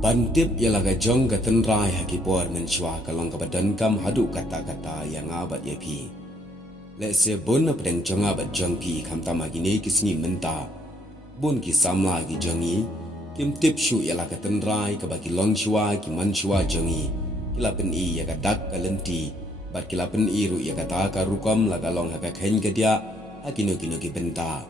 Bantip ialah gajong gatenrai hakipor mensyua kalong kebadan kam haduk kata-kata yang abat yapi. Lese bon pedeng jong abat jongpi kam tamagini kisni menta. Bon ki samla ki jongi, kim tip syu ialah gatenrai kabaki long syua ki mansyua jongi. Kilapen i ya gadak kalenti, bat kilapen i ru ya kata karukom lagalong hakakhen gadia, hakino-kino ki benta.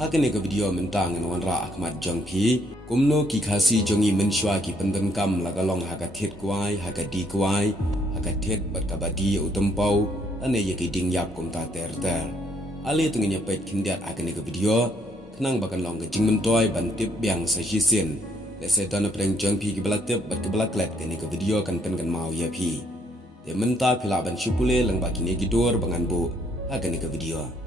Hakene ke video mentang ngan wanra Ahmad Jongpi kumno ki khasi jongi mensyua ki pendenkam lagalong hakatit kuai hakadi kuai hakatit bat kabadi utempau ane ye ki ding yap kum ta ter ale tengenya pet kindiat hakene ke video kenang bakan long ke jing mentoi bantip biang sajisin lese dana preng Jongpi ki belatip bat ke belaklet kene ke video kan pen mau ya pi de menta pila ban syupule lang bakine gidor bangan bu hakene ke video